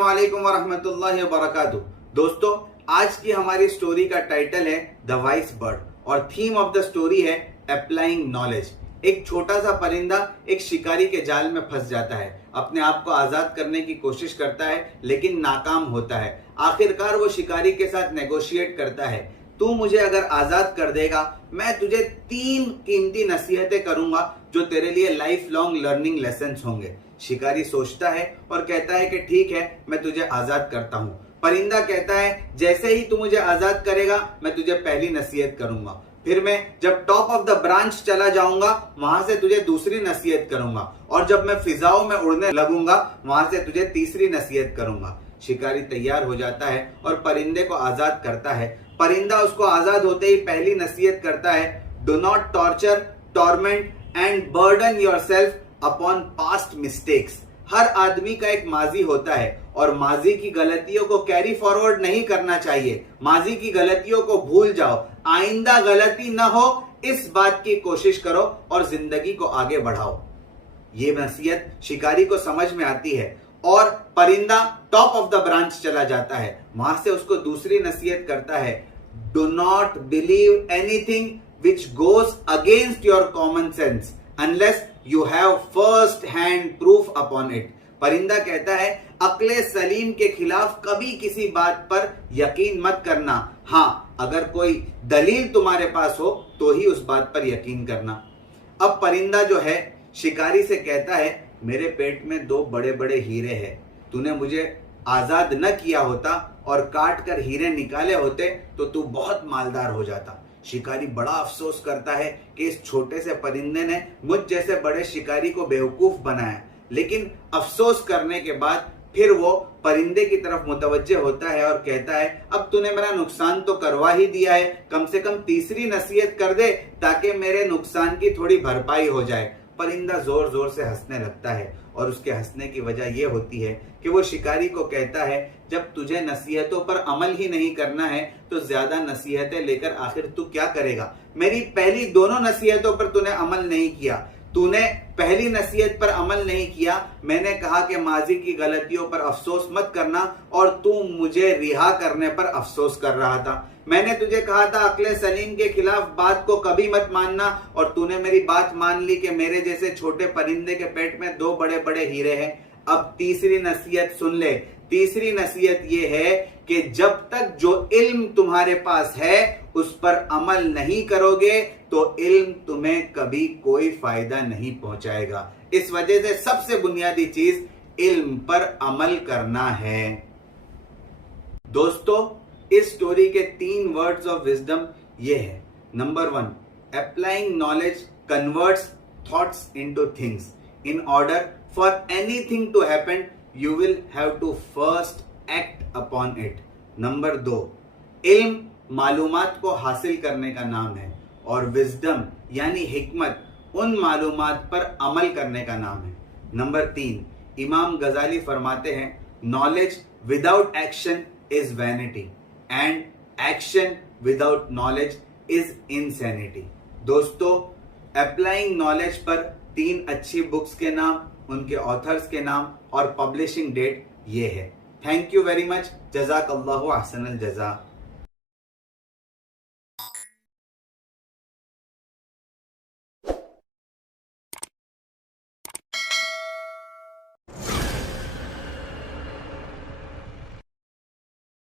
अस्सलाम वालेकुम वरहमतुल्लाहि वबरकातुहू। दोस्तों, आज की हमारी स्टोरी का टाइटल है द वाइस बर्ड और थीम ऑफ द स्टोरी है अप्लाइंग नॉलेज। एक छोटा सा परिंदा एक शिकारी के जाल में फंस जाता है, अपने आप को आजाद करने की कोशिश करता है लेकिन नाकाम होता है। आखिरकार वो शिकारी के साथ नेगोशिएट करता है, तू मुझे अगर आजाद कर देगा मैं तुझे 3 कीमती नसीहतें करूंगा जो तेरे लिए लाइफ लॉन्ग लर्निंग लेसन्स होंगे। शिकारी सोचता है और कहता है कि ठीक है, मैं तुझे आजाद करता हूं। परिंदा कहता है जैसे ही तू मुझे आजाद करेगा मैं तुझे पहली नसीहत करूंगा, फिर मैं जब टॉप ऑफ द ब्रांच चला जाऊंगा वहां से तुझे दूसरी नसीहत करूंगा, और जब मैं फिजाओं में उड़ने लगूंगा वहां से तुझे तीसरी नसीहत करूंगा। शिकारी तैयार हो जाता है और परिंदे को आजाद करता है। परिंदा उसको आजाद होते ही पहली नसीहत करता है, do not torture, torment and burden yourself upon past mistakes. हर आदमी का एक माजी होता है और माजी की गलतियों को कैरी फॉरवर्ड नहीं करना चाहिए। माजी की गलतियों को भूल जाओ, आइंदा गलती ना हो इस बात की कोशिश करो और जिंदगी को आगे बढ़ाओ। ये नसीहत शिकारी को समझ में आती है और परिंदा टॉप ऑफ द ब्रांच चला जाता है। वहां से उसको दूसरी नसीहत करता है, do not believe anything which goes against your common sense unless you have first hand proof upon it। परिंदा कहता है अक्ले सलीम के खिलाफ कभी किसी बात पर यकीन मत करना, हाँ अगर कोई दलील तुम्हारे पास हो तो ही उस बात पर यकीन करना। अब परिंदा जो है शिकारी से कहता है, मेरे पेट में 2 बड़े बड़े हीरे हैं, तूने मुझे आजाद न किया होता और काट कर हीरे निकाले होते तो तू बहुत मालदार हो जाता। शिकारी बड़ा अफसोस करता है कि इस छोटे से परिंदे ने मुझ जैसे बड़े शिकारी को बेवकूफ बनाया, लेकिन अफसोस करने के बाद फिर वो परिंदे की तरफ मुतवज्जे होता है और कहता है, अब तूने मेरा नुकसान तो करवा ही दिया है, कम से कम तीसरी नसीहत कर दे ताकि मेरे नुकसान की थोड़ी भरपाई हो जाए। परिंदा जोर जोर से हंसने लगता है और उसके हंसने की वजह यह होती है कि वो शिकारी को कहता है, जब तुझे नसीहतों पर अमल ही नहीं करना है तो ज्यादा नसीहतें लेकर आखिर तू क्या करेगा। मेरी पहली दोनों नसीहतों पर तूने अमल नहीं किया। तूने पहली नसीहत पर अमल नहीं किया, मैंने कहा कि माजी की गलतियों पर अफसोस मत करना, और तू मुझे रिहा करने पर अफसोस कर रहा था। मैंने तुझे कहा था अक्ले सलीम के खिलाफ बात को कभी मत मानना, और तूने मेरी बात मान ली कि मेरे जैसे छोटे परिंदे के पेट में 2 बड़े बड़े हीरे हैं। अब तीसरी नसीहत सुन ले। तीसरी नसीहत ये है कि जब तक जो इल्म तुम्हारे पास है उस पर अमल नहीं करोगे तो इल्म तुम्हें कभी कोई फायदा नहीं पहुंचाएगा। इस वजह से सबसे बुनियादी चीज इल्म पर अमल करना है। दोस्तों, इस स्टोरी के 3 वर्ड्स ऑफ विजडम ये है। Number 1, applying knowledge converts thoughts into things. In order for anything to happen you will have to first act upon it। Number 2, इल्म मालूमात को हासिल करने का नाम है और विजडम यानी हिकमत उन मालूमात पर अमल करने का नाम है। नंबर 3, इमाम गजाली फरमाते हैं, knowledge without action is vanity and action without knowledge is insanity. दोस्तों, अप्लाइंग नॉलेज पर 3 अच्छी बुक्स के नाम, उनके ऑथर्स के नाम और पब्लिशिंग डेट ये है। Thank you very much. जज़ाकल्लाहु अहसनल जज़ा।